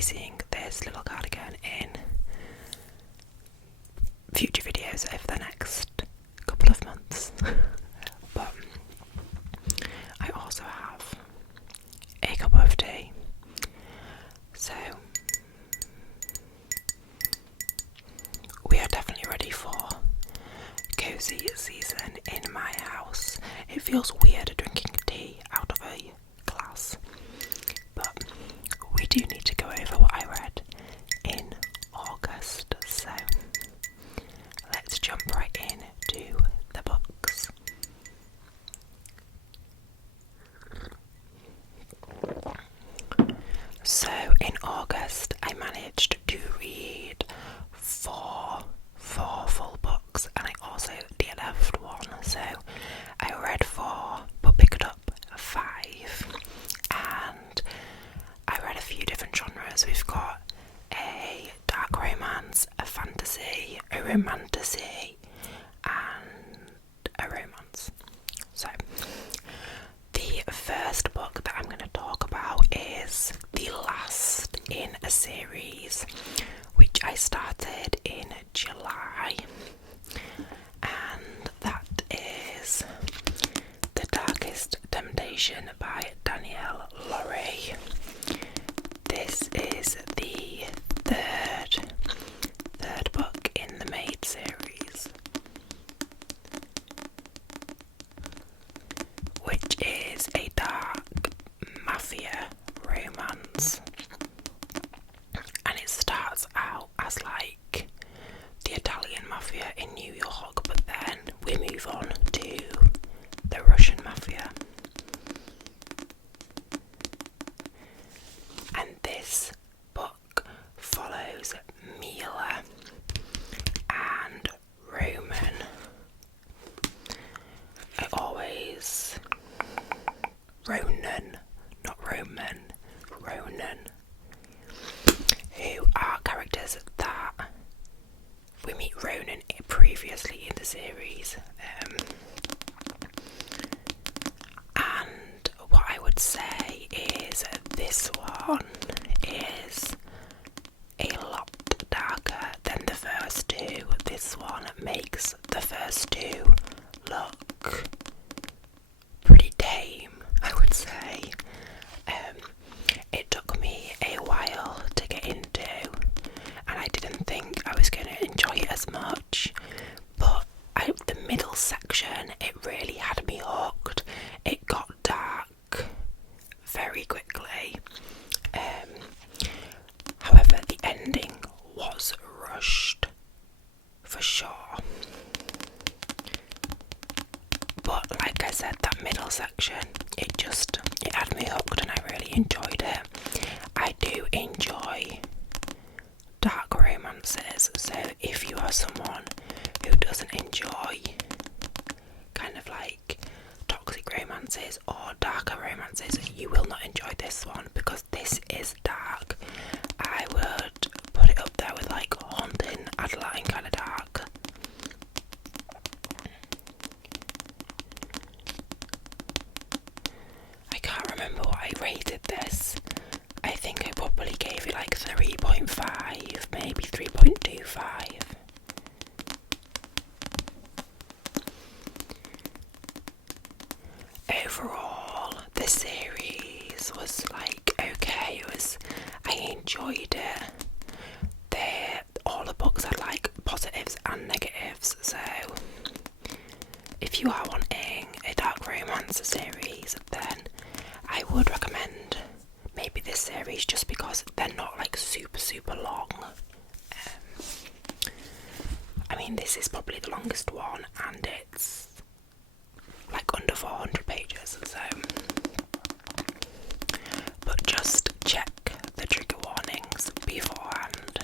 be seeing this little cardigan in future videos over the next couple of months. But I also have a cup of tea, so we are definitely ready for cozy season in my house. It feels weird drinking tea out of a glass, but we do need to go over what I read in August, so let's jump right into the books. So in August I managed to read four full books, and I also DNF'd one, so I read 4 but picked up 5, and I read a few different genres. We've got a dark romance, a fantasy, a romantasy, and a romance. So the first book that I'm going to talk about is the last in a series, which I started in July, and that is The Darkest Temptation by Danielle Laurie. This is the third book in the Maid series, which is a dark mafia romance, and it starts out as like the Italian mafia in New York, but then we move on to the Russian mafia. And this book follows Mila and Roman. Ronan, not Roman, Ronan, who are characters that we meet Ronan previously in the series. And what I would say is this one is a lot darker than the first 2. This one makes the first 2 look pretty tame, I would say. It took me a while to get into, and I didn't think I was going to enjoy it as much, but the middle section, it really had me hooked. It got dark very quickly. However, the ending was rushed for sure. But like I said, that middle section, it had me hooked, and I really enjoyed it. I do enjoy dark romances, so if you are someone who doesn't enjoy kind of like toxic romances or darker romances, you will not enjoy this one, because this is dark. I would put it up there with like Haunting Adeline kind of dark. I can't remember what I rated this. I think I probably gave it like 3.5, maybe 3.25. Overall, the series was like okay. I enjoyed it. All the books had like positives and negatives, so if you are wanting a dark romance series, then I would recommend maybe this series, just because they're not like super long. I mean, this is probably the longest one, and it's like under 400 pages, so but just check the trigger warnings beforehand.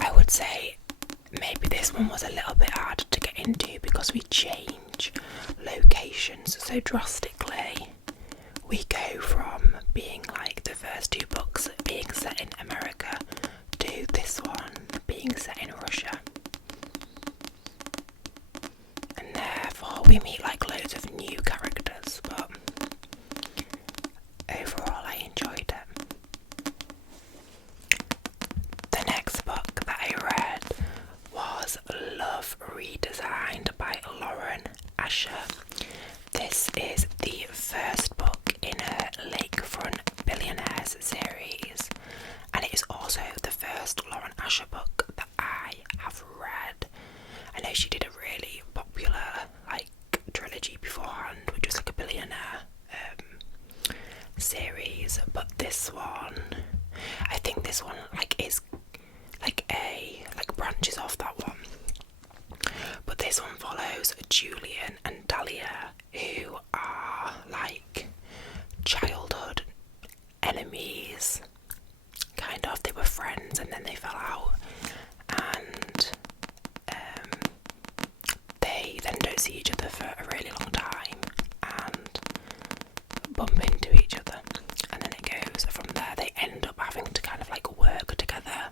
I would say maybe this one was a little bit hard to get into because we change locations so drastically. We go from being like the first 2 books being this one is branches off that one. But this one follows Julian and Dahlia, who are like childhood enemies. Kind of, they were friends and then they fell out, and they then don't see each other for a really long time and bump into each other, and then it goes from there. They end up having to kind of like work together.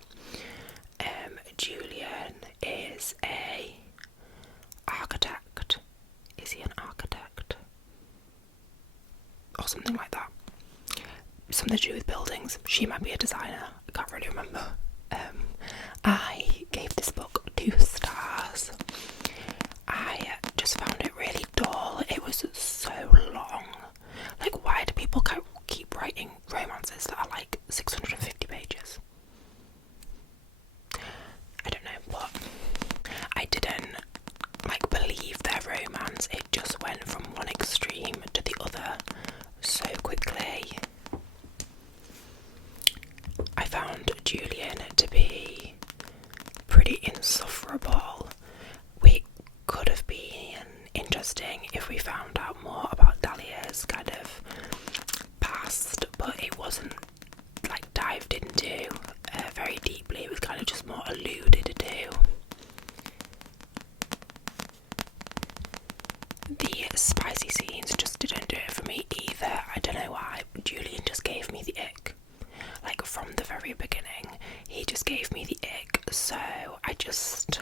Julian is a architect. Is he an architect? Or something like that. Something to do with buildings. She might be a designer. I can't really remember. I gave this book 2 stars. I just found it really dull. It was so long. Like, why do people keep writing romances that are like 650 pages? I don't know, but I didn't like believe their romance. It just went from one extreme to the other so quickly. I found Julian to be pretty insufferable. We could have been interesting if we found out more about Dahlia's kind of past, but it wasn't like dived into very deeply. It was kind of just more alluded to. The spicy scenes just didn't do it for me either. I don't know why. Julian just gave me the ick. Like, from the very beginning, he just gave me the ick. So I just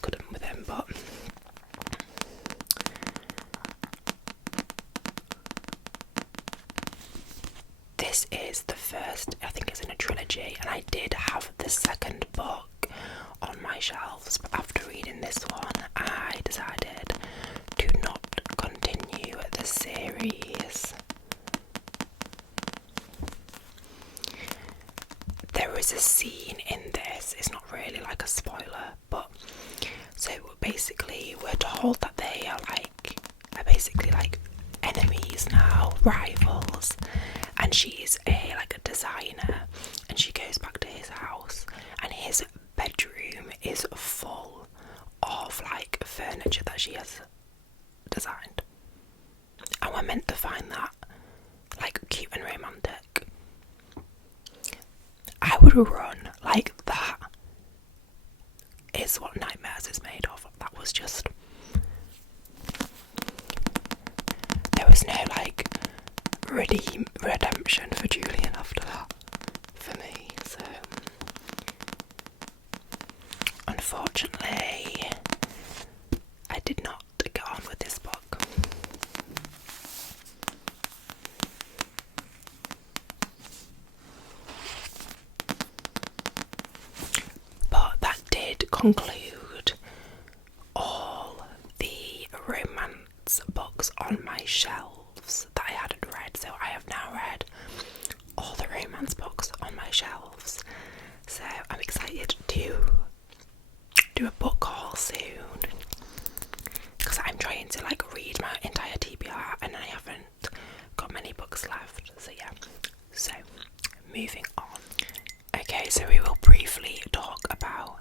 couldn't with him. But this is the first, I think it's in a trilogy, and I did have the second book on my shelves, but after reading this one, I decided to not continue the series. There is a scene in this, it's not really like a spoiler, but so basically we're told that they are basically like enemies now, rivals, and she's a designer, and she goes back to his house, and his bedroom is full of like furniture that she has designed, and we're meant to find that like cute and romantic. I would run. Like, that is what Nightmares is made of. That was just, there was no like redemption for Julian after that for me, so unfortunately I did not get on with this book. But that did conclude all the romance books on my shelves that I hadn't read. So I have now read all the romance books on my shelves. So I'm excited to do a book haul soon, because I'm trying to like read my entire TBR and I haven't got many books left. So yeah, so moving on. Okay, so we will briefly talk about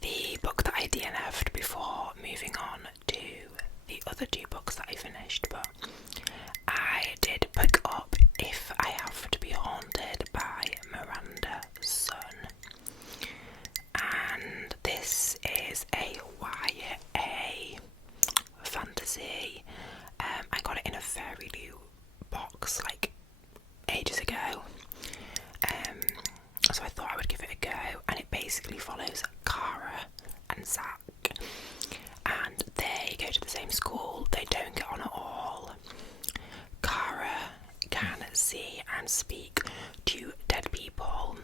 the book that I DNF'd before moving on to the other 2 books that I finished, but I did pick up If I Have to Be Haunted by Miranda Sun, and this is a YA fantasy. I got it in a very new box like ages ago, so I thought I would give it a go, and it basically follows Cara and Zach, and they go to the same school. They don't get on at all. Cara can see and speak to dead people,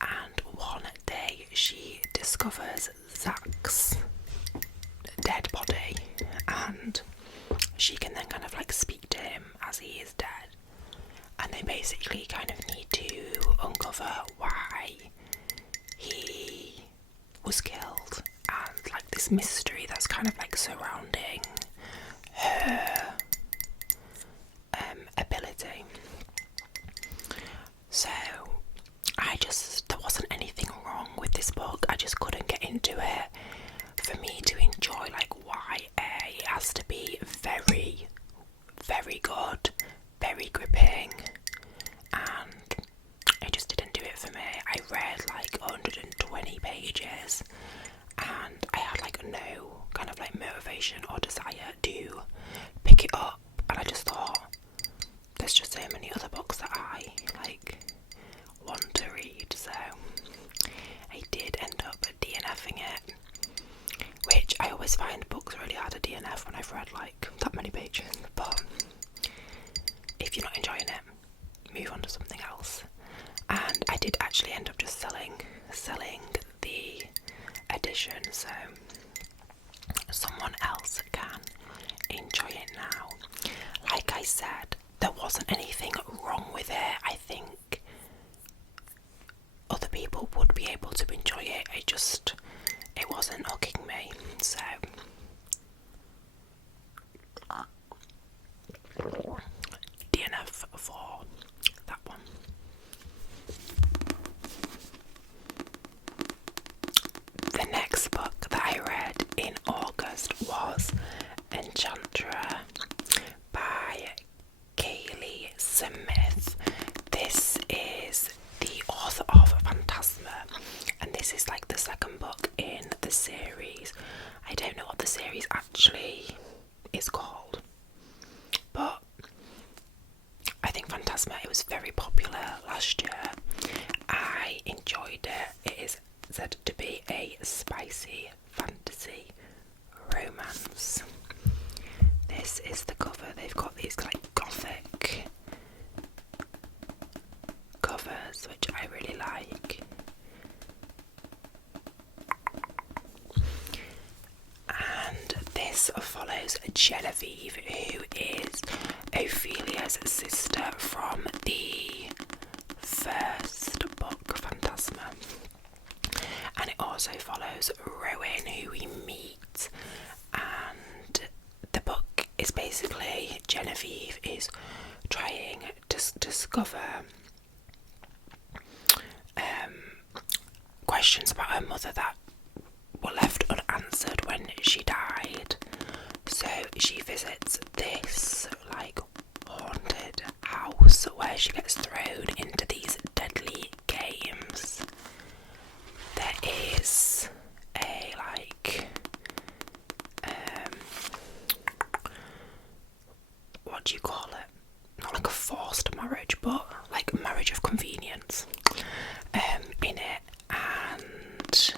and one day she discovers Zach's dead body, and she can then kind of like speak to him as he is dead, and they basically kind of need to uncover why he was killed, and like this mystery that's kind of like surrounding her ability. So actually end up just selling the edition so someone else can enjoy it now. Like I said, there wasn't anything wrong with it. I think other people would be able to enjoy it. It wasn't hooking me. So DNF for that one. The next book that I read in August was Enchantra by Kaylee Smith. This is the author of Phantasma, and this is like the second book in the series. I don't know what the series actually is called, but I think Phantasma, it was very popular last year. I enjoyed it. It is said to be a spicy fantasy romance. This is the cover. They've got these like Gothic covers, which I really like. And this follows Genevieve, who is Ophelia's sister from the first book, Phantasma. And it also follows Rowan, who we meet, and the book is basically Genevieve is trying to discover questions about her mother that were left unanswered when she died. So she visits this like haunted house where she gets thrown into these deadly games. There is a like what do you call it? Not like a forced marriage, but like a marriage of convenience in it. And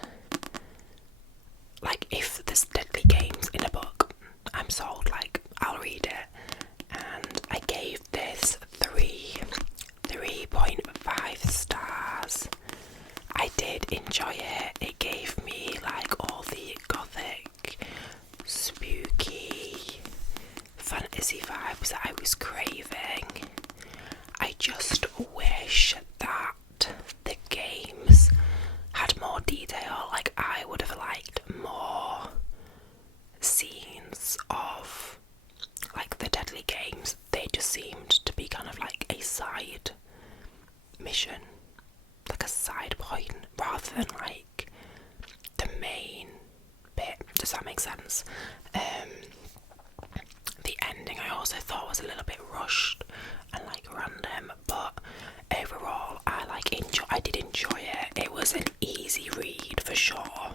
like if there's deadly games in a book, I'm sold. Like I'll read it, and I gave this 3.5 stars. I did enjoy it. It gave me like all the Gothic, spooky, fantasy vibes that I was craving. I just wish that the games had more detail. Like I would have liked more scenes of like the deadly games. They just seemed to be kind of like a side mission, like a side point, rather than like the main bit. Does that make sense? The ending I also thought was a little bit rushed and like random, but overall I did enjoy it. It was an easy read for sure.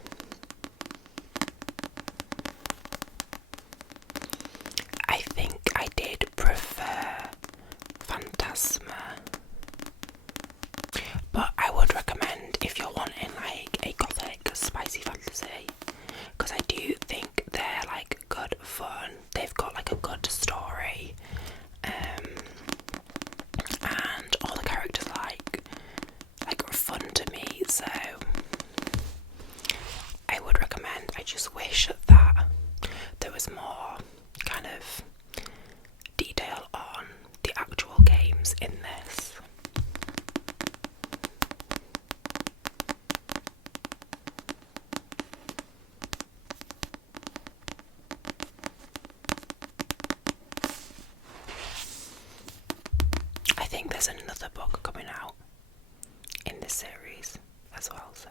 I think I did prefer Phantasma, but I would recommend if you're wanting like a Gothic spicy fantasy, because I do think they're like good fun. They've got like a good story, and all the characters are fun to me, so I would recommend. I just wish that there was more kind of detail on the actual games in this. I think there's another book coming out in this series as well, so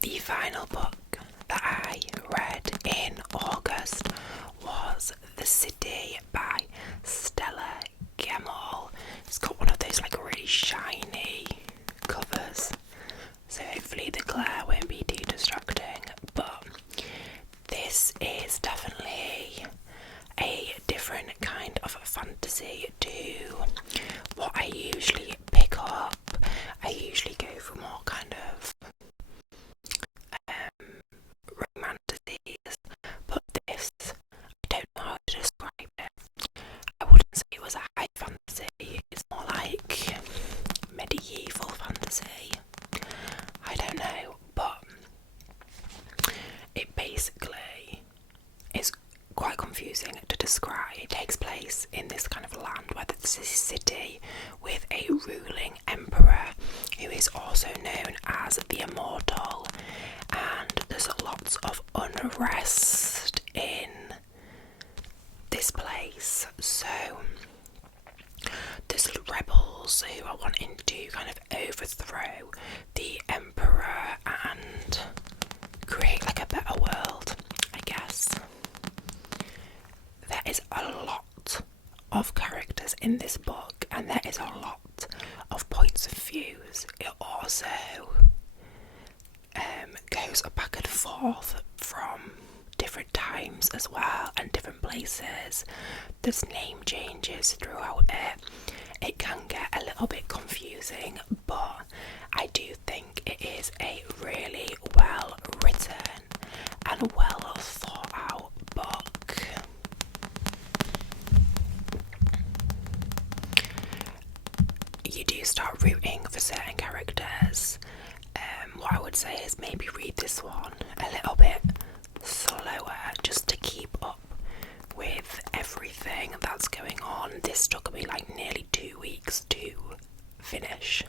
the final book that I read in August was The City by Stella Gemmell. It's got one of those like really shiny covers, so hopefully the glare won't be too distracting, but this is definitely a different kind of fantasy to what I usually pick up. I usually go for more kind of romanticities, but this, I don't know how to describe it. I wouldn't say it was a high fantasy, it's more like rebels who are wanting to kind of overthrow the emperor and create like a better world, I guess. There is a lot of characters in this book, and there is a lot of points of views. It also goes back and forth from different times as well, and different places. There's name changes throughout it. It can get a little bit confusing, but I do think it is a really well written and well thought out book. You do start rooting for certain characters. What I would say is maybe read this one a little bit slower just to keep up with everything that's going on. This took me like nearly 2 weeks to finish,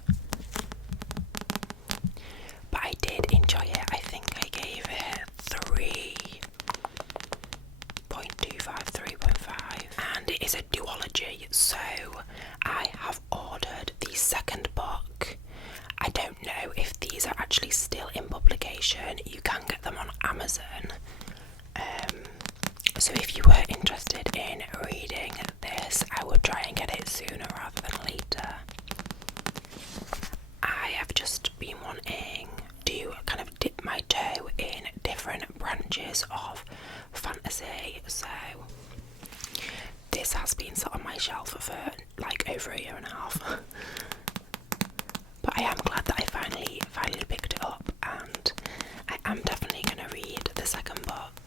but I did enjoy it. I think I gave it 3.25, and it is a duology, so I have ordered the second book. I don't know if these are actually still in publication. You can get them on Amazon. So if you were interested in reading this, I would try and get it sooner rather than later. I have just been wanting to kind of dip my toe in different branches of fantasy, so this has been sat on my shelf for like over a year and a half. But I am glad that I finally picked it up, and I am definitely going to read the second book.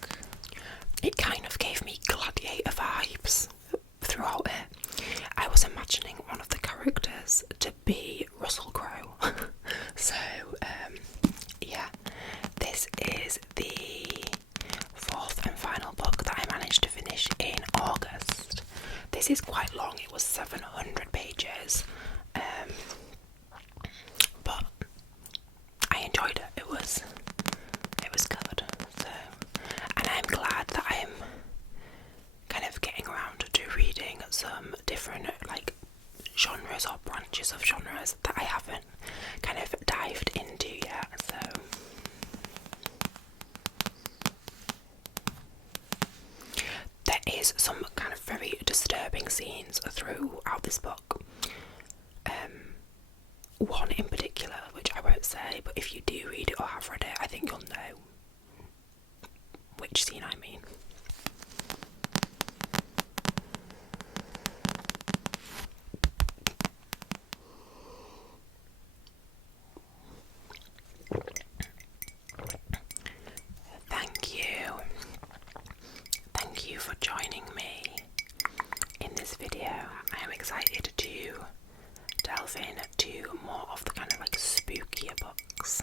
It kind of gave me Gladiator vibes throughout it. I was imagining one of the characters to be Russell Crowe. So, yeah, this is the fourth and final book that I managed to finish in August. This is quite long, it was 700 pages. But I enjoyed it. It was good. So, and I'm glad that I'm kind of getting around to reading some different like genres or branches of genres that I haven't kind of dived into yet. So there is some kind of very disturbing scenes throughout this book. One in particular, which I won't say, but if you do read it or have read it, I think you'll know which scene I mean. Thank you for joining me in this video. I am excited to delve into more of the kind of like spookier books.